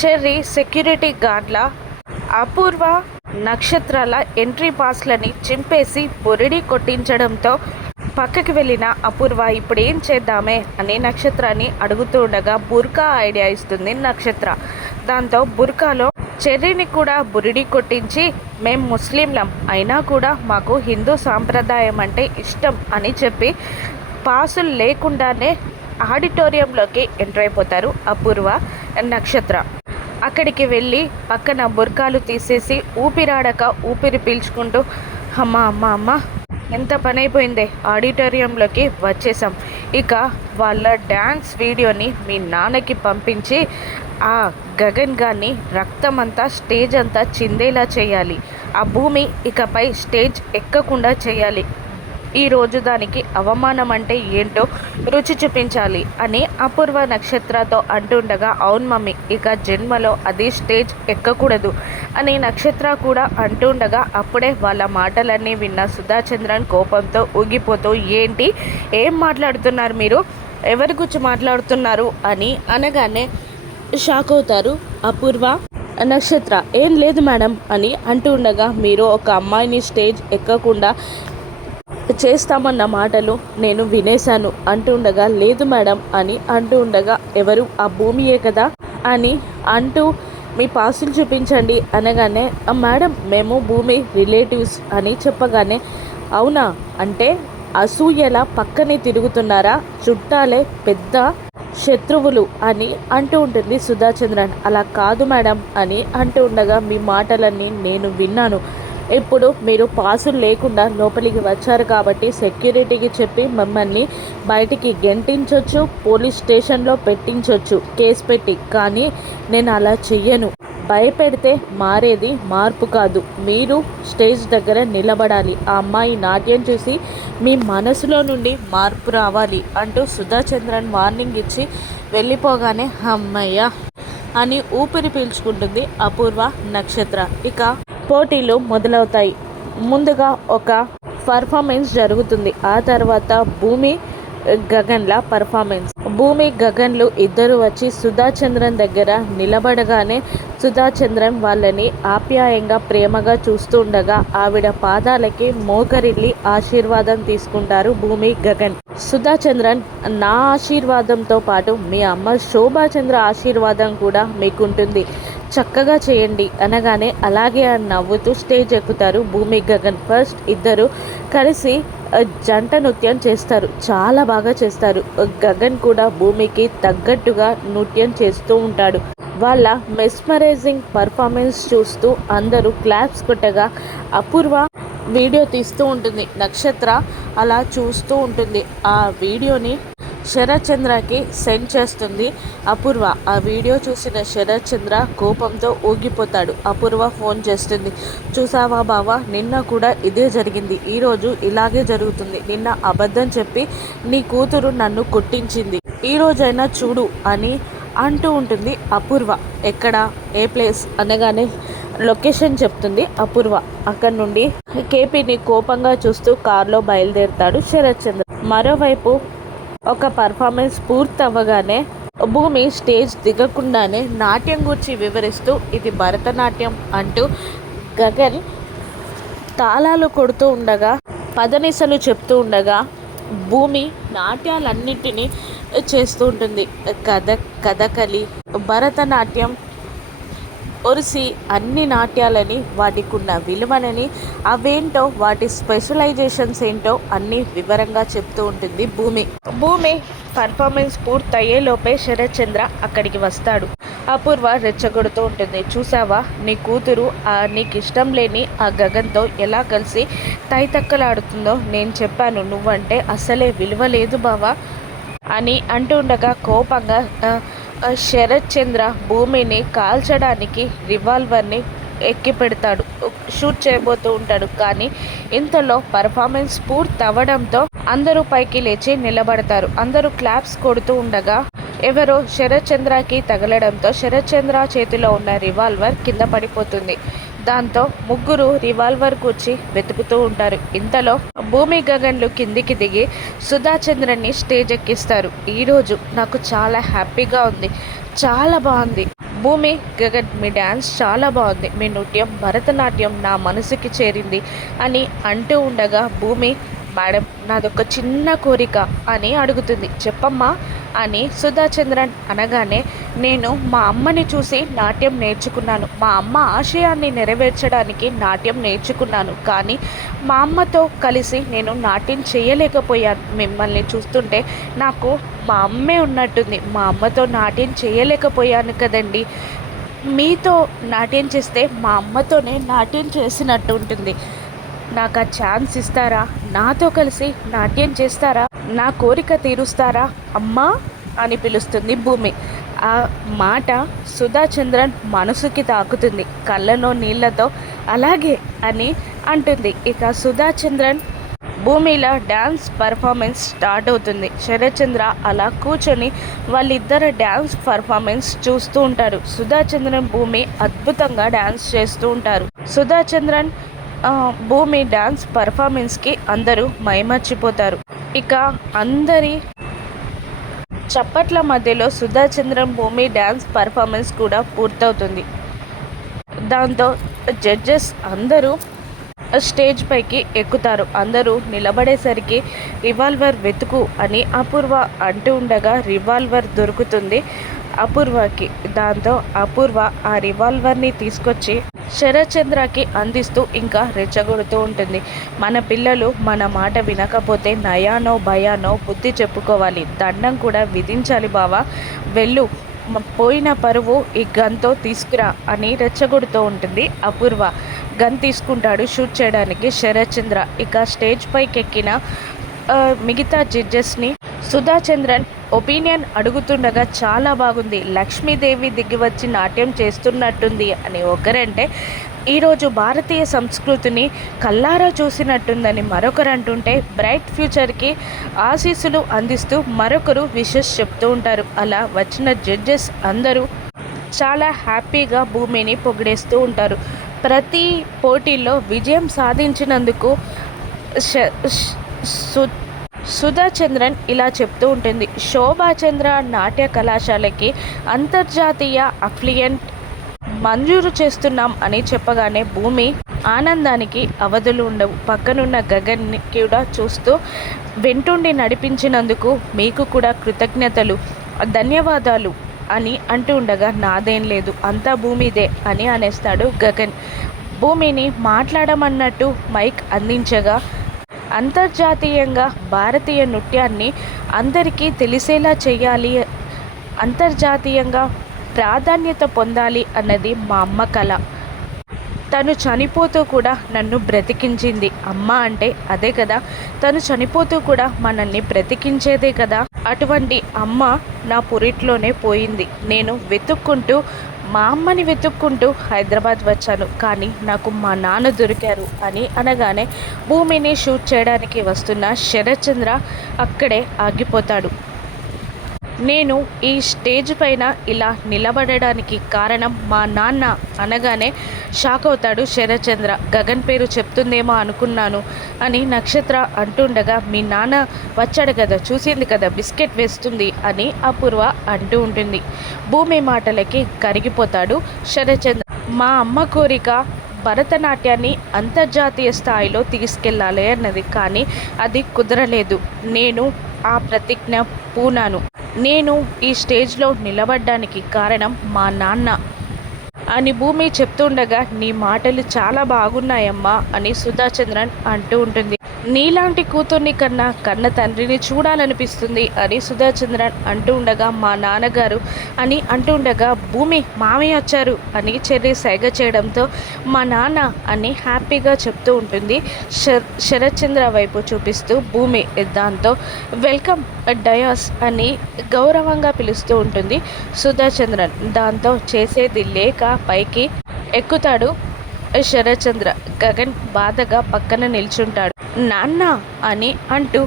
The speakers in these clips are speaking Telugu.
చెర్రీ సెక్యూరిటీ గార్డ్ల అపూర్వ నక్షత్రాల ఎంట్రీ పాస్లని చింపేసి బురిడి కొట్టించడంతో పక్కకి వెళ్ళిన అపూర్వ ఇప్పుడు ఏం చేద్దామే అని నక్షత్రాన్ని అడుగుతూ ఉండగా బుర్కా ఐడియా ఇస్తుంది నక్షత్ర. దాంతో బుర్కాలో చెర్రీని కూడా బురిడి కొట్టించి మేం ముస్లింలం అయినా కూడా మాకు హిందూ సాంప్రదాయం అంటే ఇష్టం అని చెప్పి పాసులు లేకుండానే ఆడిటోరియంలోకి ఎంటర్ అయిపోతారు అపూర్వ నక్షత్ర. అక్కడికి వెళ్ళి పక్కన బుర్కాలు తీసేసి ఊపిరాడక ఊపిరి పీల్చుకుంటూ అమ్మ అమ్మ అమ్మ ఎంత పని అయిపోయిందే, ఆడిటోరియంలోకి వచ్చేసాం. ఇక వాళ్ళ డ్యాన్స్ వీడియోని మీ నాన్నకి పంపించి ఆ గగన్ గారిని రక్తం అంతా స్టేజ్ అంతా చిందేలా చేయాలి. ఆ భూమి ఇకపై స్టేజ్ ఎక్కకుండా చేయాలి. ఈరోజు దానికి అవమానం అంటే ఏంటో రుచి చూపించాలి అని అపూర్వ నక్షత్రతో అంటుండగా, అవును మమ్మీ, ఇక జన్మలో అది స్టేజ్ ఎక్కకూడదు అని నక్షత్ర కూడా అంటుండగా అప్పుడే వాళ్ళ మాటలన్నీ విన్న సుధాచంద్రన్ కోపంతో ఊగిపోతూ, ఏంటి, ఏం మాట్లాడుతున్నారు మీరు, ఎవరి గురించి మాట్లాడుతున్నారు అని అనగానే షాక్ అవుతారు అపూర్వ నక్షత్ర. ఏం లేదు మేడం అని అంటూ ఉండగా, మీరు ఒక అమ్మాయిని స్టేజ్ ఎక్కకుండా చేస్తామన్న మాటలు నేను వినేశాను అంటుండగా, లేదు మేడం అని అంటూ ఉండగా, ఎవరు, ఆ భూమియే కదా అని అంటూ మీ పాసులు చూపించండి అనగానే, మేడం మేము భూమి రిలేటివ్స్ అని చెప్పగానే, అవునా, అంటే అసూయలా పక్కనే తిరుగుతున్నారా, చుట్టాలే పెద్ద శత్రువులు అని అంటూ ఉంటుంది సుధాచంద్రన్. అలా కాదు మేడం అని అంటూ ఉండగా, మీ మాటలన్నీ నేను విన్నాను. ఇప్పుడు మీరు పాసులు లేకుండా లోపలికి వచ్చారు కాబట్టి సెక్యూరిటీకి చెప్పి మమ్మల్ని బయటికి గెంటించవచ్చు, పోలీస్ స్టేషన్లో పెట్టించవచ్చు కేసు పెట్టి, కానీ నేను అలా చెయ్యను. భయపెడితే మారేది మార్పు కాదు, మీరు స్టేజ్ దగ్గర నిలబడాలి, ఆ అమ్మాయి నాట్యం చూసి మీ మనసులో నుండి మార్పు రావాలి అంటూ సుధాచంద్రన్ వార్నింగ్ ఇచ్చి వెళ్ళిపోగానే అమ్మయ్య అని ఊపిరి పీల్చుకుంటుంది అపూర్వ నక్షత్ర. ఇక పోటీలు మొదలవుతాయి. ముందుగా ఒక పర్ఫార్మెన్స్ జరుగుతుంది. ఆ తర్వాత భూమి గగన్ల పర్ఫార్మెన్స్. భూమి గగన్లు ఇద్దరు వచ్చి సుధాచంద్రన్ దగ్గర నిలబడగానే సుధాచంద్రన్ వాళ్ళని ఆప్యాయంగా ప్రేమగా చూస్తూ ఉండగా ఆవిడ పాదాలకి మోకరిల్లి ఆశీర్వాదం తీసుకుంటారు భూమి గగన్. సుధాచంద్రన్, నా ఆశీర్వాదంతో పాటు మీ అమ్మ శోభాచంద్ర ఆశీర్వాదం కూడా మీకుంటుంది, చక్కగా చేయండి అనగానే అలాగే అని నవ్వుతూ స్టేజ్ ఎక్కుతారు భూమి గగన్. ఫస్ట్ ఇద్దరు కలిసి జంట నృత్యం చేస్తారు, చాలా బాగా చేస్తారు. గగన్ కూడా భూమికి తగ్గట్టుగా నృత్యం చేస్తూ ఉంటాడు. వాళ్ళ మెస్మరైజింగ్ పర్ఫార్మెన్స్ చూస్తూ అందరూ క్లాప్స్ కొట్టగా అపూర్వ వీడియో తీస్తూ ఉంటుంది. నక్షత్ర అలా చూస్తూ ఉంటుంది. ఆ వీడియోని శరత్ చంద్రకి సెండ్ చేస్తుంది అపూర్వ. ఆ వీడియో చూసిన శరత్ చంద్ర కోపంతో ఊగిపోతాడు. అపూర్వ ఫోన్ చేస్తుంది, చూసావా బావా, నిన్న కూడా ఇదే జరిగింది, ఈరోజు ఇలాగే జరుగుతుంది. నిన్న అబద్ధం చెప్పి నీ కూతురు నన్ను కొట్టించింది, ఈరోజైనా చూడు అని అంటూ ఉంటుంది అపూర్వ. ఎక్కడ, ఏ ప్లేస్ అనగానే లొకేషన్ చెప్తుంది అపూర్వ. అక్కడి నుండి కేపీని కోపంగా చూస్తూ కారులో బయలుదేరుతాడు శరత్ చంద్ర. మరోవైపు ఒక పర్ఫార్మెన్స్ పూర్తి అవ్వగానే భూమి స్టేజ్ దిగకుండానే నాట్యం గురించి వివరిస్తూ ఇది భరతనాట్యం అంటూ గగన్ తాళాలు కొడుతూ ఉండగా, పదనిసలు చెప్తూ ఉండగా భూమి నాట్యాలన్నిటినీ చేస్తూ ఉంటుంది. కథకలి, భరతనాట్యం, ఒరిసి అన్ని నాట్యాలని, వాటికున్న విలువలని, అవేంటో వాటి స్పెషలైజేషన్స్ ఏంటో అన్నీ వివరంగా చెప్తూ ఉంటుంది భూమి. భూమి పర్ఫార్మెన్స్ పూర్తయ్యేలోపే శరత్ చంద్ర అక్కడికి వస్తాడు. అపూర్వ రెచ్చగొడుతూ ఉంటుంది, చూసావా నీ కూతురు నీకు ఇష్టం లేని ఆ గగన్తో ఎలా కలిసి తైతక్కలాడుతుందో, నేను చెప్పాను నువ్వంటే అసలే విలువ లేదు బావా అని అంటూ ఉండగా కోపంగా శరత్ చంద్ర భూమిని కాల్చడానికి రివాల్వర్ని ఎక్కి పెడతాడు, షూట్ చేయబోతూ ఉంటాడు. కానీ ఇంతలో పర్ఫార్మెన్స్ పూర్తి అవ్వడంతో అందరూ పైకి లేచి నిలబడతారు. అందరూ క్లాప్స్ కొడుతూ ఉండగా ఎవరో శరత్ చంద్రకి తగలడంతో శరత్ చంద్ర చేతిలో ఉన్న రివాల్వర్ కింద పడిపోతుంది. దాంతో ముగ్గురు రివాల్వర్ కూర్చి వెతుకుతూ ఉంటారు. ఇంతలో భూమి గగన్లు కిందికి దిగి సుధాచంద్రన్ని స్టేజ్ ఎక్కిస్తారు. ఈరోజు నాకు చాలా హ్యాపీగా ఉంది, చాలా బాగుంది, భూమి, గగన్ మీ డ్యాన్స్ చాలా బాగుంది, మీ నృత్యం భరతనాట్యం నా మనసుకి చేరింది అని అంటూ ఉండగా భూమి, మేడం నాదొక చిన్న కోరిక అని అడుగుతుంది. చెప్పమ్మా అని సుధాచంద్రన్ అనగానే, నేను మా అమ్మని చూసి నాట్యం నేర్చుకున్నాను, మా అమ్మ ఆశయాన్ని నెరవేర్చడానికి నాట్యం నేర్చుకున్నాను, కానీ మా అమ్మతో కలిసి నేను నాట్యం చేయలేకపోయాను. మిమ్మల్ని చూస్తుంటే నాకు మా అమ్మే ఉన్నట్టుంది, మా అమ్మతో నాట్యం చేయలేకపోయాను కదండి, మీతో నాట్యం చేస్తే మా అమ్మతోనే నాట్యం చేసినట్టు ఉంటుంది, నాకు ఆ ఛాన్స్ ఇస్తారా, నాతో కలిసి నాట్యం చేస్తారా, నా కోరిక తీరుస్తారా అమ్మా అని పిలుస్తుంది భూమి. ఆ మాట సుధాచంద్రన్ మనసుకి తాకుతుంది, కళ్ళలో నీళ్లతో అలాగే అని అంటుంది. ఇక సుధాచంద్రన్ భూమిలో డ్యాన్స్ పర్ఫార్మెన్స్ స్టార్ట్ అవుతుంది. శరత్చంద్ర అలా కూర్చొని వాళ్ళిద్దరు డ్యాన్స్ పర్ఫార్మెన్స్ చూస్తూ ఉంటారు. సుధాచంద్రన్ భూమి అద్భుతంగా డ్యాన్స్ చేస్తూ ఉంటారు. సుధాచంద్రన్ భూమి డ్యాన్స్ పర్ఫార్మెన్స్కి అందరూ మైమర్చిపోతారు. ఇక అందరి చప్పట్ల మధ్యలో సుధాచంద్రన్ భూమి డ్యాన్స్ పర్ఫార్మెన్స్ కూడా పూర్తవుతుంది. దాంతో జడ్జెస్ అందరూ స్టేజ్ పైకి ఎక్కుతారు. అందరూ నిలబడేసరికి రివాల్వర్ వెతుకు అని అపూర్వ అంటూ ఉండగా రివాల్వర్ దొరుకుతుంది అపూర్వకి. దాంతో అపూర్వ ఆ రివాల్వర్ని తీసుకొచ్చి శరత్చంద్రకి అందిస్తూ ఇంకా రెచ్చగొడుతూ ఉంటుంది. మన పిల్లలు మన మాట వినకపోతే నయానో భయానో బుద్ధి చెప్పుకోవాలి, దండం కూడా విధించాలి బావా, వెళ్ళు, పోయిన పరువు ఈ గన్తో తీసుకురా అని రెచ్చగొడుతూ ఉంటుంది అపూర్వ. గన్ తీసుకుంటాడు షూట్ చేయడానికి శరత్చంద్ర. ఇక స్టేజ్ పైకి ఎక్కిన మిగతా జడ్జెస్ని సుధాచంద్రన్ ఒపీనియన్ అడుగుతుండగా చాలా బాగుంది, లక్ష్మీదేవి దిగి వచ్చి నాట్యం చేస్తున్నట్టుంది అని ఒకరంటే, ఈరోజు భారతీయ సంస్కృతిని కల్లారా చూసినట్టుందని మరొకరు అంటుంటే, బ్రైట్ ఫ్యూచర్కి ఆశీస్సులు అందిస్తూ మరొకరు విషెస్ చెప్తూ ఉంటారు. అలా వచ్చిన జడ్జెస్ అందరూ చాలా హ్యాపీగా భూమిని పొగిడేస్తూ ఉంటారు. ప్రతి పోటీల్లో విజయం సాధించినందుకు సుధాచంద్రన్ ఇలా చెప్తూ ఉంటుంది. శోభాచంద్ర నాట్య కళాశాలకి అంతర్జాతీయ అఫిలియేట్ మంజూరు చేస్తున్నాం అని చెప్పగానే భూమి ఆనందానికి అవధులు ఉండవు. పక్కనున్న గగన్ని కూడా చూస్తూ, వెంటుండి నడిపించినందుకు మీకు కూడా కృతజ్ఞతలు, ధన్యవాదాలు అని అంటూ ఉండగా, నాదేం లేదు అంతా భూమిదే అని అనేస్తాడు గగన్. భూమిని మాట్లాడమన్నట్టు మైక్ అందించగా, అంతర్జాతీయంగా భారతీయ నృత్యాన్ని అందరికీ తెలిసేలా చేయాలి, అంతర్జాతీయంగా ప్రాధాన్యత పొందాలి అన్నది మా అమ్మ కల, తను చనిపోతూ కూడా నన్ను బ్రతికించింది, అమ్మ అంటే అదే కదా, తను చనిపోతూ కూడా మనల్ని బ్రతికించేదే కదా, అటువంటి అమ్మ నా పురిట్లోనే పోయింది, నేను వెతుక్కుంటూ మా అమ్మని వెతుక్కుంటూ హైదరాబాద్ వచ్చాను, కానీ నాకు మా నాన్న దొరికారు అని అనగానే భూమిని షూట్ చేయడానికి వస్తున్న శరత్చంద్ర అక్కడే ఆగిపోతాడు. నేను ఈ స్టేజ్ పైన ఇలా నిలబడడానికి కారణం మా నాన్న అనగానే షాక్ అవుతాడు శరత్చంద్ర. గగన్ పేరు చెప్తుందేమో అనుకున్నాను అని నక్షత్ర అంటుండగా, మీ నాన్న వచ్చాడు కదా, చూసింది కదా, బిస్కెట్ వేస్తుంది అని అపూర్వ అంటూ ఉంటుంది. భూమి మాటలకి కరిగిపోతాడు శరత్చంద్ర. మా అమ్మ కోరిక భరతనాట్యాన్ని అంతర్జాతీయ స్థాయిలో తీసుకెళ్ళాలి అన్నది, కానీ అది కుదరలేదు, నేను ఆ ప్రతిజ్ఞ పూనాను, నేను ఈ స్టేజ్లో నిలబడ్డానికి కారణం మా నాన్న అని భూమి చెప్తుండగా, నీ మాటలు చాలా బాగున్నాయమ్మా అని సుధాచంద్రన్ అంటూ ఉంటుంది. నీలాంటి కూతుర్ని కన్నా కన్న తండ్రిని చూడాలనిపిస్తుంది అని సుధాచంద్రన్ అంటూ ఉండగా, మా నాన్నగారు అని అంటూ ఉండగా, భూమి మామయ్య వచ్చారు అని చెర్రి సైగ చేయడంతో మా నాన్న అని హ్యాపీగా చెప్తూ ఉంటుంది శరత్చంద్ర వైపు చూపిస్తూ భూమి. దాంతో వెల్కమ్ డయాస్ అని గౌరవంగా పిలుస్తూ ఉంటుంది సుధాచంద్రన్. దాంతో చేసేది లేక పైకి ఎక్కుతాడు శరత్చంద్ర. గగన్ బాధగా పక్కన నిల్చుంటాడు. నాన్న అని అంటూ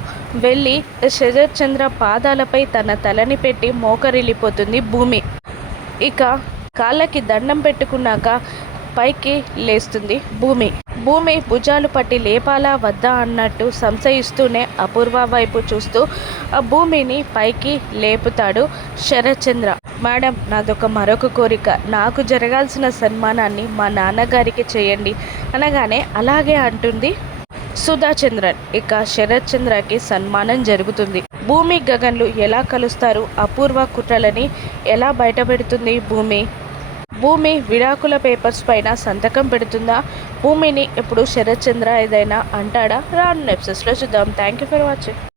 వెళ్ళి శరత్చంద్ర పాదాలపై తన తలని పెట్టి మోకరిల్లిపోతుంది భూమి. ఇక కాళ్ళకి దండం పెట్టుకున్నాక పైకి లేస్తుంది భూమి. భూమి భుజాలు పట్టి లేపాలా వద్దా అన్నట్టు సంశయిస్తూనే అపూర్వ వైపు చూస్తూ ఆ భూమిని పైకి లేపుతాడు శరత్చంద్ర. మేడం, నాదొక మరొక కోరిక. నాకు జరగాల్సిన సన్మానాన్ని మా నాన్నగారికి చేయండి అనగానే అలాగే అంటుంది సుధాచంద్రన్. ఇక శరత్చంద్రకి సన్మానం జరుగుతుంది. భూమి గగన్లు ఎలా కలుస్తారు? అపూర్వ కుట్రలని ఎలా బయటపెడుతుంది భూమి విడాకుల పేపర్స్ పైన సంతకం పెడుతుందా? భూమిని ఇప్పుడు శరత్చంద్ర ఏదైనా అంటాడా? రాను ఎపిసోడ్స్లో చూద్దాం. Thank you for watching.